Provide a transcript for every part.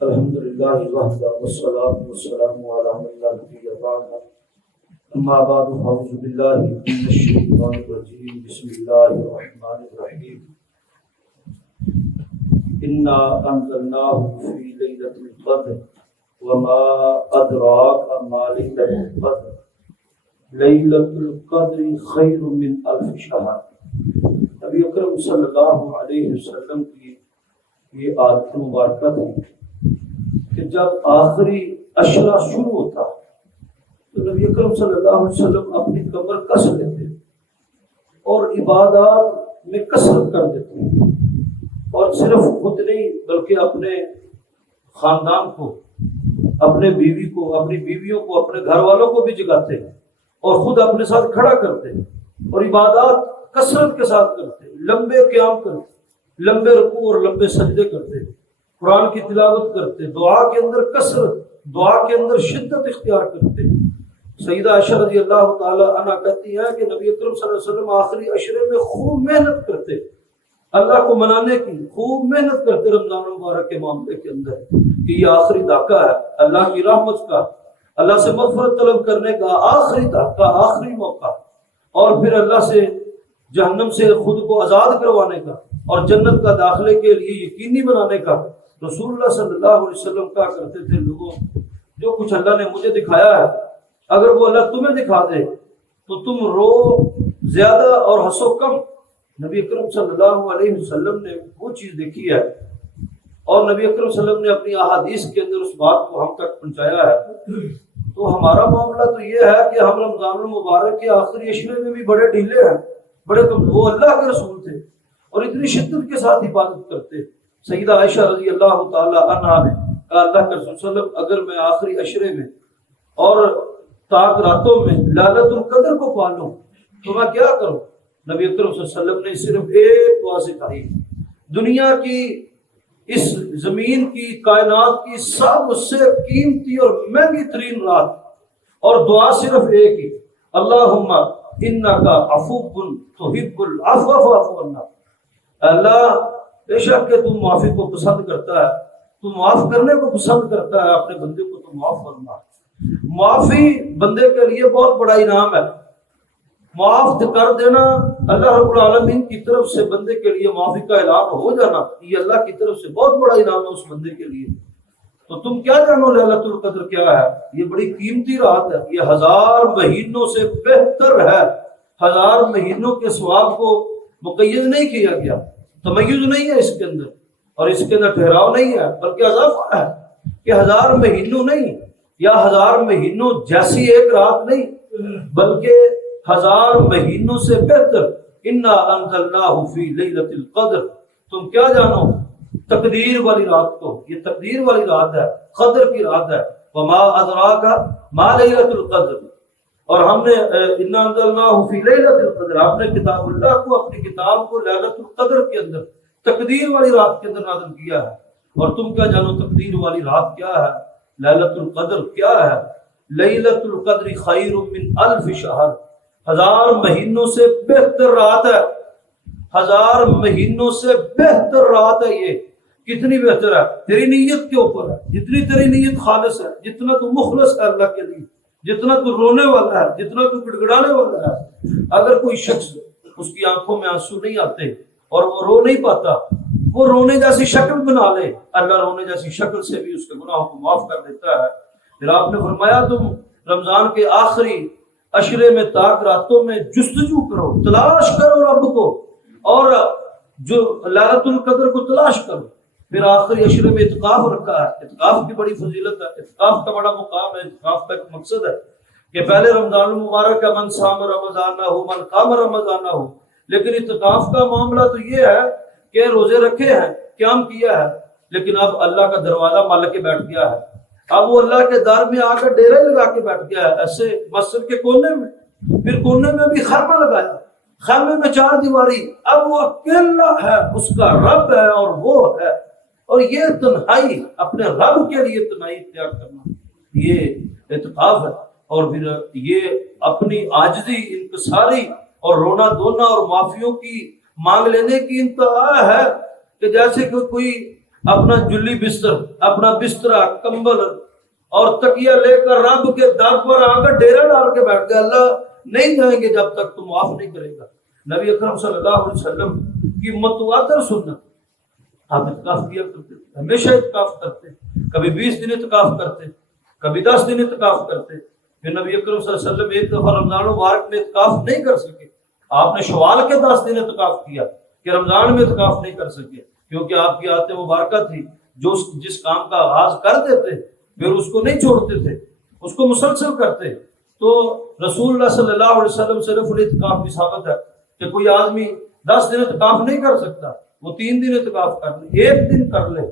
الحمد للہ وحدہ والصلاة والسلام علی من لا نبی بعدہ، اما بعد فاعوذ باللہ من الشیطان الرجیم، بسم اللہ الرحمن الرحیم۔ انا انزلناہ فی لیلۃ القدر وما ادراک ما لیلۃ القدر لیلۃ القدر خیر من الف شہر۔ نبی اکرم صلی اللہ علیہ وسلم کی یہ عادت مبارکہ تھی کہ جب آخری عشرہ شروع ہوتا تو نبی اکرم صلی اللہ علیہ وسلم اپنی کمر کس لیتے اور عبادات میں کثرت کر دیتے، اور صرف خود نہیں بلکہ اپنے خاندان کو، اپنے بیوی کو، اپنی بیویوں کو، اپنے گھر والوں کو بھی جگاتے اور خود اپنے ساتھ کھڑا کرتے اور عبادات کثرت کے ساتھ کرتے، لمبے قیام کرتے، لمبے رکوع اور لمبے سجدے کرتے، قرآن کی تلاوت کرتے، دعا کے اندر کثرت، دعا کے اندر شدت اختیار کرتے۔ سیدہ عائشہ رضی اللہ تعالی عنہ کہتی ہیں کہ نبی اکرم صلی اللہ علیہ وسلم آخری عشرے میں خوب محنت کرتے، اللہ کو منانے کی خوب محنت کرتے رمضان المبارک کے معاملے کے اندر کہ یہ آخری دھاکہ ہے اللہ کی رحمت کا، اللہ سے مغفرت طلب کرنے کا آخری دھاکہ، آخری موقع، اور پھر اللہ سے جہنم سے خود کو آزاد کروانے کا اور جنت کا داخلے کے لیے یقینی بنانے کا۔ رسول اللہ صلی اللہ علیہ وسلم کہا کرتے تھے، لوگوں جو کچھ اللہ نے مجھے دکھایا ہے اگر وہ اللہ تمہیں دکھا دے تو تم رو زیادہ اور ہنسو کم۔ نبی اکرم صلی اللہ علیہ وسلم نے وہ چیز دیکھی ہے اور نبی اکرم صلی اللہ علیہ وسلم نے اپنی احادیث کے اندر اس بات کو ہم تک پہنچایا ہے۔ تو ہمارا معاملہ تو یہ ہے کہ ہم رمضان المبارک کے آخری عشرے میں بھی بڑے ڈھیلے ہیں، بڑے وہ اللہ کے رسول تھے اور اتنی شدت کے ساتھ عبادت کرتے۔ سیدہ عائشہ رضی اللہ تعالی عنہا نے کہا اللہ کے رسول صلی اللہ علیہ وسلم اگر میں آخری عشرے میں اور تاک راتوں میں لیلۃ القدر کو پالوں تو میں کیا کروں؟ نبی اکرم صلی اللہ علیہ وسلم نے صرف ایک دعا سکھائی، دنیا کی اس زمین کی کائنات کی سب سے قیمتی اور مہنگی ترین رات، اور دعا صرف ایک ہی، اللہم انک عفو تحب العفو فاعف عنا۔ اللہ بے شک کہ تم معافی کو پسند کرتا ہے، تم معاف کرنے کو پسند کرتا ہے، اپنے بندے کو تم معاف فرما۔ معافی بندے کے لیے بہت بڑا انعام ہے، معاف کر دینا اللہ رب العالمین کی طرف سے بندے کے لیے معافی کا اعلان ہو جانا، یہ اللہ کی طرف سے بہت بڑا انعام ہے اس بندے کے لیے۔ تو تم کیا جانو لیلۃ القدر کیا ہے؟ یہ بڑی قیمتی رات ہے، یہ 1000 مہینوں سے بہتر ہے، 1000 مہینوں کے ثواب کو مقید نہیں کیا گیا، تمیز نہیں ہے اس کے اندر، اور اس کے اندر ٹھہراؤ نہیں ہے بلکہ اضافہ ہے کہ 1000 مہینوں نہیں یا 1000 مہینوں جیسی ایک رات نہیں بلکہ 1000 مہینوں سے بہتر۔ انا انزلناہ فی لیلۃ القدر، تم کیا جانو تقدیر والی رات کو، یہ تقدیر والی رات ہے، قدر کی رات ہے۔ وما ادراک ما لیلۃ القدر، اور ہم نے انا انزلناہ فی لیلۃ القدر، ہم نے کتاب اللہ کو، اپنی کتاب کو لیلۃ القدر کے اندر، تقدیر والی رات کے اندر نازل کیا ہے۔ اور تم کیا جانو تقدیر والی رات کیا ہے، لیلۃ القدر کیا ہے؟ لیلۃ القدر خیر من الف شہر، 1000 مہینوں سے بہتر رات ہے، 1000 مہینوں سے بہتر رات ہے۔ یہ کتنی بہتر ہے؟ تیری نیت کے اوپر ہے، جتنی تیری نیت خالص ہے، جتنا تو مخلص ہے اللہ کے لیے، جتنا تو رونے والا ہے، جتنا تو گڑگڑانے والا ہے۔ اگر کوئی شخص اس کی آنکھوں میں آنسو نہیں آتے اور وہ رو نہیں پاتا، وہ رونے جیسی شکل بنا لے، اللہ رونے جیسی شکل سے بھی اس کے گناہوں کو معاف کر دیتا ہے۔ پھر آپ نے فرمایا تم رمضان کے آخری عشرے میں تاک راتوں میں جستجو کرو، تلاش کرو رب کو، اور جو لیلۃ القدر کو تلاش کرو۔ پھر آخری عشرے میں اعتکاف رکھا ہے، اعتکاف کی بڑی فضیلت ہے، اعتکاف کا بڑا مقام ہے، اعتکاف کا ایک مقصد ہے کہ پہلے رمضان المبارک کا من صام رمضان ہو من قام رمضان ہو، لیکن اعتکاف کا معاملہ تو یہ ہے کہ روزے رکھے ہیں، قیام کیا ہے، لیکن اب اللہ کا دروازہ مال کے بیٹھ گیا ہے، اب وہ اللہ کے در میں آ کر ڈیرے لگا کے بیٹھ گیا ہے، ایسے مسجد کے کونے میں، پھر کونے میں بھی خیمہ لگایا، خیمے میں 4 دیواری، اب وہ اکیلا ہے، اس کا رب ہے اور وہ ہے، اور یہ تنہائی، اپنے رب کے لیے تنہائی اختیار کرنا، یہ اعتکاف ہے۔ اور پھر یہ اپنی عاجزی، انکساری اور رونا دھونا اور معافیوں کی مانگ لینے کی انتہا ہے کہ جیسے کہ کوئی اپنا جلی بستر، اپنا بسترا، کمبل اور تکیہ لے کر رب کے در پر آ کر ڈیرا ڈال کے بیٹھ گئے، اللہ نہیں جائیں گے جب تک تو معاف نہیں کرے گا۔ نبی اکرم صلی اللہ علیہ وسلم کی متواتر سنت، آپ اعتکاف کیا کرتے تھے، ہمیشہ اعتکاف کرتے، کبھی 20 دن اعتکاف کرتے، کبھی 10 دن اعتکاف کرتے۔ پھر نبی اکرم صلی اللہ علیہ وسلم ایک دفعہ رمضان مبارک میں اعتکاف نہیں کر سکے، آپ نے شوال کے 10 دن اعتکاف کیا کہ رمضان میں اعتکاف نہیں کر سکے، کیونکہ آپ کی عادت مبارکہ تھی جو جس کام کا آغاز کر دیتے پھر اس کو نہیں چھوڑتے تھے، اس کو مسلسل کرتے۔ تو رسول اللہ صلی اللہ علیہ وسلم صرف الاعتکاف کی ثابت ہے کہ کوئی آدمی 10 دن اعتکاف نہیں کر سکتا، وہ 3 دن اعتکاف کر لے، 1 دن کر لے،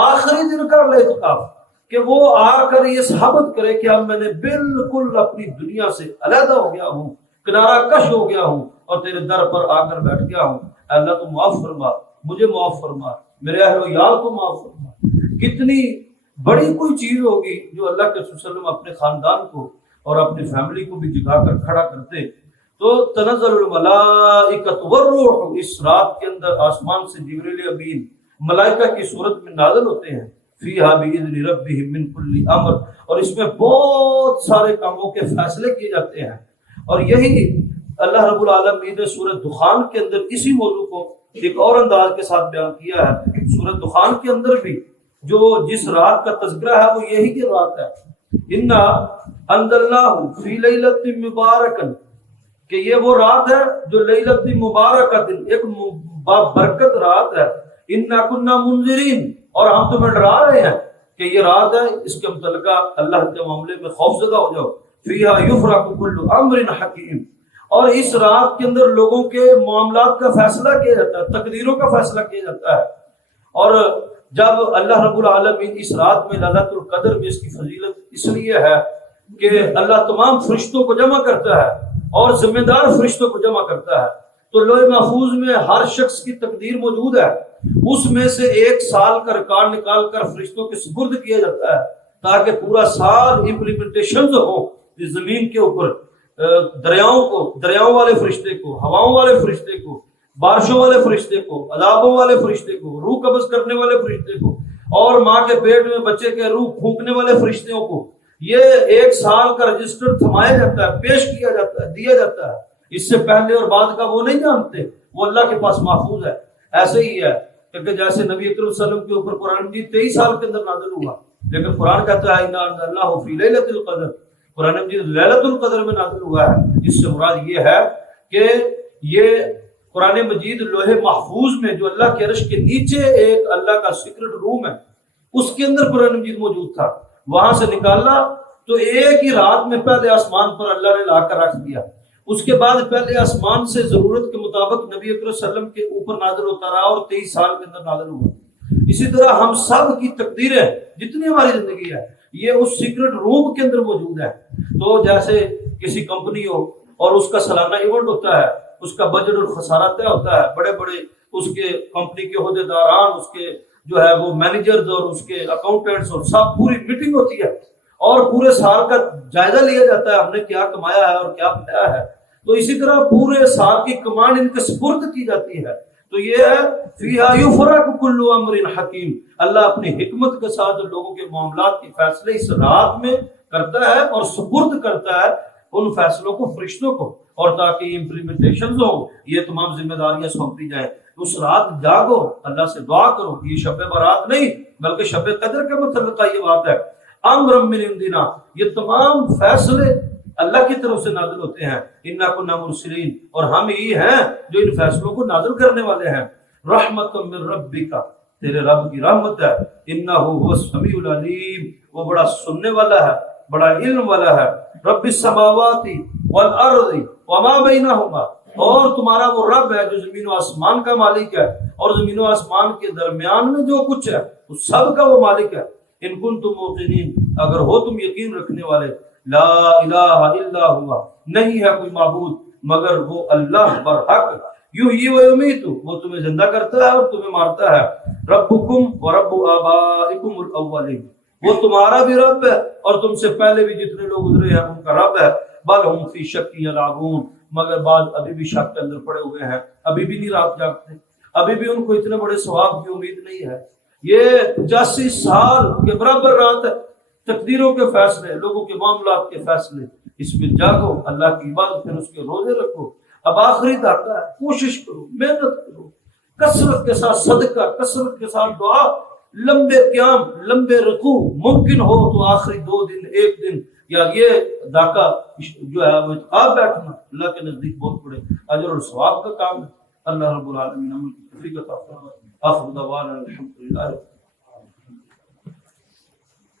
آخری دن کر لے اعتکاف، کہ وہ آ کر یہ ثابت کرے کہ اب میں نے بالکل اپنی دنیا سے علیحدہ ہو گیا ہوں، کنارہ کش ہو گیا ہوں اور تیرے در پر آ کر بیٹھ گیا ہوں۔ اللہ تو معاف فرما، مجھے معاف فرما، میرے اہل و یار کو معاف فرما۔ کتنی بڑی کوئی چیز ہوگی جو اللہ کے رسول صلی اللہ علیہ وسلم اپنے خاندان کو اور اپنی فیملی کو بھی جگا کر کھڑا کرتے۔ تو تنزل الملائکۃ والروح، اس رات کے اندر آسمان سے جبریل امین ملائکہ کی صورت میں نازل ہوتے ہیں، فیہا بإذن ربہم من کل امر، اور اس میں بہت سارے کاموں کے فیصلے کیے جاتے ہیں۔ اور یہی اللہ رب العالمین نے سورۃ دخان کے اندر اسی موضوع کو ایک اور انداز کے ساتھ بیان کیا ہے۔ سورۃ دخان کے اندر بھی جو جس رات کا تذکرہ ہے وہ یہی کی رات ہے، انا انزلناہ فی لیلۃ مبارکۃ، کہ یہ وہ رات ہے جو لیلۃ مبارکۃ، ایک برکت رات ہے، انا کنا منذرین، اور ہم تمہیں ڈرا رہے ہیں کہ یہ رات ہے، اس کے متعلقہ اللہ کے معاملے میں خوف زدہ ہو جاؤ۔ فیہا یفرق کل امر حکیم، اور اس رات کے اندر لوگوں کے معاملات کا فیصلہ کیا جاتا ہے، تقدیروں کا فیصلہ کیا جاتا ہے۔ اور جب اللہ رب العالمین اس رات میں لیلۃ القدر میں اس کی فضیلت اس لیے ہے کہ اللہ تمام فرشتوں کو جمع کرتا ہے اور ذمہ دار فرشتوں کو جمع کرتا ہے، تو لوح محفوظ میں ہر شخص کی تقدیر موجود ہے، اس میں سے 1 سال کا ریکارڈ نکال کر فرشتوں کے سپرد کیا جاتا ہے تاکہ پورا سال امپلیمنٹیشنز ہو اس زمین کے اوپر، دریاؤں کو، دریاؤں والے فرشتے کو، ہواؤں والے فرشتے کو، بارشوں والے فرشتے کو، عذابوں والے فرشتے کو، روح قبض کرنے والے فرشتے کو، اور ماں کے پیٹ میں بچے کے روح پھونکنے والے فرشتوں کو، یہ 1 سال کا رجسٹر تھمایا جاتا ہے، پیش کیا جاتا ہے، دیا جاتا ہے۔ اس سے پہلے اور بعد کا وہ نہیں جانتے، وہ اللہ کے پاس محفوظ ہے۔ ایسے ہی ہے کہ جیسے نبی اکرم صلی اللہ علیہ وسلم کے اوپر قرآن مجید 23 سال کے اندر نازل ہوا، لیکن قرآن کہتا ہے انا انزلناہ فی لیلۃ القدر، قرآن مجید لیلۃ القدر میں نازل ہوا ہے۔ اس سے مراد یہ ہے کہ یہ قرآن مجید لوح محفوظ میں جو اللہ کے عرش کے نیچے ایک اللہ کا سیکرٹ روم ہے، اس کے اندر قرآن مجید موجود تھا، وہاں سے نکالا تو ایک ہی رات میں پہلے آسمان پر اللہ نے لا کر رکھ دیا، اس کے بعد پہلے آسمان سے ضرورت کے مطابق نبی اکرم صلی اللہ علیہ وسلم کے اوپر نازل ہوتا رہا اور 23 سال کے اندر نازل ہوا۔ اسی طرح ہم سب کی تقدیریں جتنی ہماری زندگی ہے یہ اس سیکرٹ روم کے اندر موجود ہے۔ تو جیسے کسی کمپنی ہو اور اس کا سالانہ ایونٹ ہوتا ہے، اس کا بجٹ اور خسارہ طے ہوتا ہے، بڑے بڑے اس کے کمپنی کے عہدیداران، اس کے جو ہے وہ مینیجرز اور اس کے اکاؤنٹنٹس اور سب پوری میٹنگ ہوتی ہے اور پورے سال کا جائزہ لیا جاتا ہے، ہم نے کیا کمایا ہے اور کیا پایا ہے۔ تو اسی طرح پورے سال کی کمانڈ ان کے سپرد کی جاتی ہے۔ تو یہ ہے فیہا یفرق کل امر حکیم، اللہ اپنی حکمت کے ساتھ لوگوں کے معاملات کے فیصلے اس رات میں کرتا ہے اور سپرد کرتا ہے ان فیصلوں کو فرشتوں کو، اور تاکہ امپلیمنٹیشن ہو، یہ تمام ذمہ داریاں سونپ دی جائیں۔ اس رات جاگو، اللہ سے دعا کرو، یہ شب برات نہیں بلکہ شب قدر کے متعلقہ یہ بات ہے۔ امر من عندنا، یہ تمام فیصلے اللہ کی طرف سے نازل ہوتے ہیں، انا کنا مرسلین، اور ہم ہی ہیں جو ان فیصلوں کو نازل کرنے والے ہیں۔ رحمت من ربک، تیرے رب کی رحمت ہے، انہ هو السمیع العلیم، وہ بڑا سننے والا ہے، بڑا علم والا ہے۔ رب السماوات والارض وما بینہما، اور تمہارا وہ رب ہے جو زمین و آسمان کا مالک ہے اور زمین و آسمان کے درمیان میں جو کچھ ہے اس سب کا وہ مالک ہے۔ ان کنتم موقنین، اگر ہو تم یقین رکھنے والے، لا الہ الا ہوا، نہیں ہے کوئی معبود مگر وہ اللہ برحق، یحیی و یمیت، وہ تمہیں زندہ کرتا ہے اور تمہیں مارتا ہے۔ ربکم و رب آبائکم الاولین، وہ تمہارا بھی رب ہے اور تم سے پہلے بھی جتنے لوگ گزرے ہیں ان کا رب ہے۔ بل ہم فی شک یلعبون، مگر بعض ابھی بھی شک کے اندر پڑے ہوئے ہیں، ابھی بھی نہیں رات جاگتے، ابھی بھی ان کو اتنے بڑے ثواب کی امید نہیں ہے، یہ 85 سال کے برابر رات ہے، تقدیروں کے فیصلے، لوگوں کے معاملات کے فیصلے، اس میں جاگو، اللہ کی عبادت، پھر اس کے روزے رکھو۔ اب آخری دھاکہ ہے، کوشش کرو، محنت کرو، کثرت کے ساتھ صدقہ، کثرت کے ساتھ دعا، لمبے قیام، لمبے رکوع، ممکن ہو تو آخری 2 دن، 1 دن، یا یہ دھاکہ جو ہے وہ اتقاب بیٹھنا اللہ کے نزدیک بہت بڑے اجر اور ثواب کا کام ہے۔ اللہ رب العالمین عمل کی توفیق عطا فرمائے۔ آخر دعوانا الحمدللہ۔